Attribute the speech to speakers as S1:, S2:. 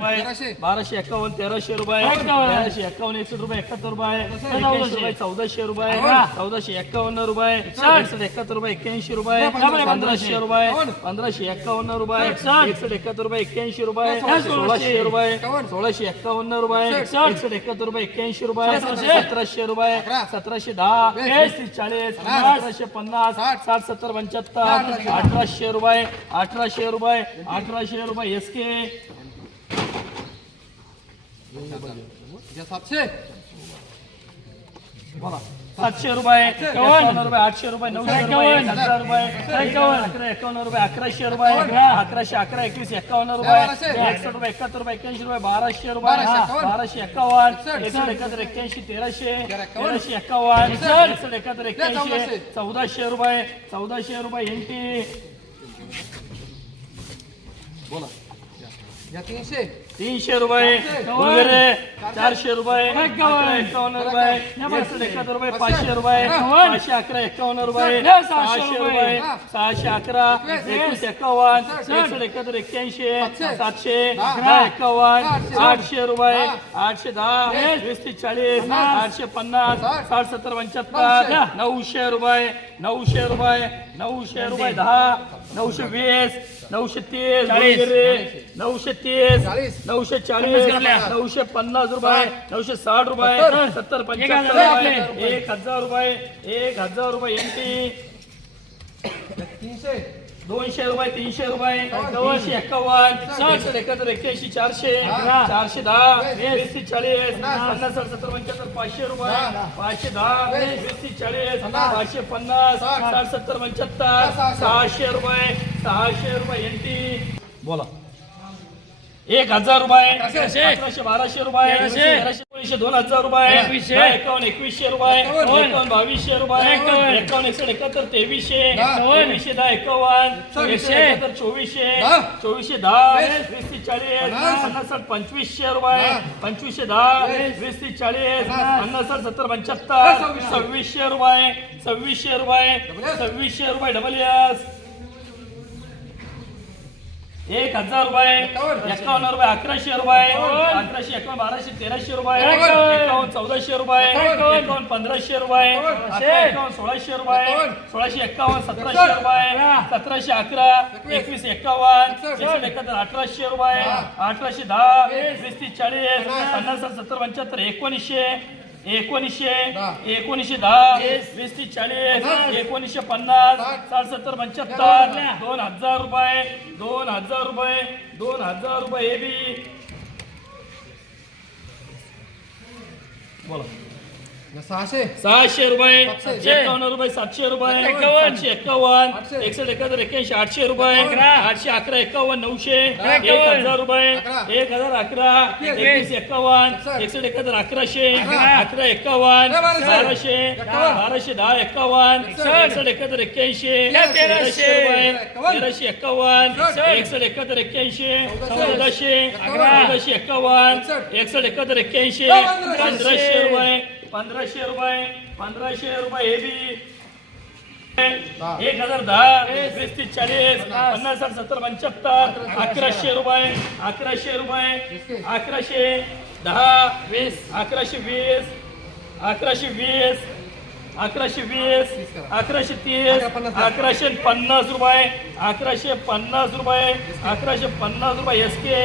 S1: रुपये बाराशे एक्कावन्न तेराशे रुपये. तेराशे एक्कावन्न एकसष्ट रुपये एकाहत्तर रुपये. रुपये चौदाशे रुपये. चौदाशे एक्कावन्न रुपये. एकसष्ट. एकाहत्तर रुपये एक्क्याऐंशी रुपये. पंधराशे रुपये. पंधराशे एक्कावन्न रुपये. एकसष्ट. एकाहत्तर रुपये एक्क्याऐंशी रुपये. सोळाशे रुपये. सोळाशे एक्कावन्न रुपये. एकसष्ट. एकाहत्तर रुपये एक्क्याऐंशी रुपये. सतराशे. रुपये. सतराशे दहा. पस्तीस चाळीस. सतराशे पन्नास. साठ. सत्तर पंच्याहत्तर. अठराशे रुपये. अठराशे रुपये. अठराशे रुपये. एस के
S2: सातशे
S1: सातशे रुपये एकावन्न रुपये आठशे रुपये नऊशे रुपये एक हजार रुपये. एकावन्न अकरा एकावन्न रुपये अकराशे रुपये. अकराशे अकरा एकवीस एकावन्न रुपये. एकसष्ट रुपये एकाहत्तर रुपये एक्क्याऐंशी रुपये बाराशे रुपये. बाराशे एकावन्न एकसष्ट. एकाहत्तर एक्क्याऐंशी तेराशे. तेराशे एकावन्न एकसष्ट. एकाहत्तर एक्क्याऐंशी. चौदाशे. रुपये चौदाशे रुपये एनटी
S2: या तीनशे.
S1: तीनशे रुपये. वगैरे चारशे. रुपये. एकावन्न रुपये. एकाहत्तर रुपये. पाचशे रुपये. पाचशे अकरा एकावन्न रुपये. सहाशे रुपये. सहाशे अकरा. एकवीस. एकावन्न. एकसष्ट एकाहत्तर एक्क्याऐंशी. सातशे. एकावन्न. आठशे रुपये. आठशे दहा. वीस तीस चाळीस. आठशे पन्नास. साठ. सत्तर पंच्याहत्तर. नऊशे. रुपये. नऊशे रुपये. नऊशे रुपये दहा. नऊशे वीस. नऊशे तीस. नऊशे तीस नऊशे चाळीस नऊशे पन्नास रुपये नऊशे साठ रुपये सत्तर. पंच्याहत्तर रुपये एक हजार रुपये एक हजार रुपये एनटी
S2: तीनशे.
S1: दोनशे रुपये तीनशे रुपये दोनशे एक्कावन्न एकाहत्तर एक्क्याऐंशी चारशे चारशे दहा वीस. तीस चाळीस पन्नास. सत्तर पंच्याहत्तर पाचशे रुपये पाचशे दहा वीस. तीस चाळीस पाचशे पन्नास साठ. सत्तर पंच्याहत्तर सहाशे रुपये सहाशे रुपये एनटी बोला. एक हजार रुपये अकराशे. बाराशे रुपये तेराशे. एकोणीसशे दोन हजार रुपये एकावन्न एकवीसशे रुपये एकावन्न. बावीसशे रुपये एकावन्न. एकसष्ट एकाहत्तर तेवीसशे तेवीसशे दहा एकावन्न एकशे एकाहत्तर चोवीसशे चोवीसशे दहा वीस. तीस चाळीस पन्नास. पंचवीसशे रुपये पंचवीसशे दहा वीस. तीस चाळीस पन्नास. सत्तर पंच्याहत्तर सव्वीसशे रुपये सव्वीसशे रुपये सव्वीसशे रुपये डबल एस. एक हजार रुपये एकावन्न रुपये अकराशे रुपये अकराशे एकावन्न बाराशे तेराशे रुपये एकावन्न. चौदाशे रुपये एकावन्न. पंधराशे रुपये एकावन्न. सोळाशे रुपये सोळाशे एकावन्न सतराशे रुपये सतराशे अकरा एकवीस. एकावन्न एकशे एकाहत्तर अठराशे रुपये अठराशे दहा वीस. तीस चाळीस पन्नास सत्तर पंच्याहत्तर एकोणीसशे एकोणीसशे एकोणीसशे दहा वीस. तीस चाळीस एकोणीसशे पन्नास साठ. सत्तर पंच्याहत्तर दोन. हजार रुपये दोन हजार रुपये दोन हजार रुपये हे बी. बोला.
S2: सहाशे.
S1: सहाशे रुपये. एकावन्न रुपये सातशे रुपये. एक्कावन्न
S2: आठशे.
S1: एकसष्ट एकाहत्तर एक्क्याऐंशी आठशे रुपये. आठशे अकरा एक्कावन्न नऊशे. एक हजार रुपये. एक हजार अकरा. एकवीस. एक्कावन्न एकसष्ट. एकाहत्तर अकराशे. अकरा. एक्कावन्न
S2: बाराशे.
S1: बाराशे. दहा एक्कावन्न एकसष्ट. एकाहत्तर एक्क्याऐंशी. तेराशे. रुपये. तेराशे एक्कावन्न एकसष्ट. एकाहत्तर एक्क्याऐंशी. चौदाशे. चौदाशे. एक्कावन्न एकसष्ट. एकाहत्तर एक्क्याऐंशी. पंधराशे रुपये. पंधराशे रुपये पंधराशे रुपये हे बी. एक हजार दहा वीस तीस चाळीस पन्नास. साठ सत्तर पंच्याहत्तर अकराशे रुपये अकराशे रुपये अकराशे दहा वीस. अकराशे वीस अकराशे वीस अकराशे वीस अकराशे तीस अकराशे पन्नास रुपये अकराशे पन्नास रुपये अकराशे पन्नास रुपये एस के.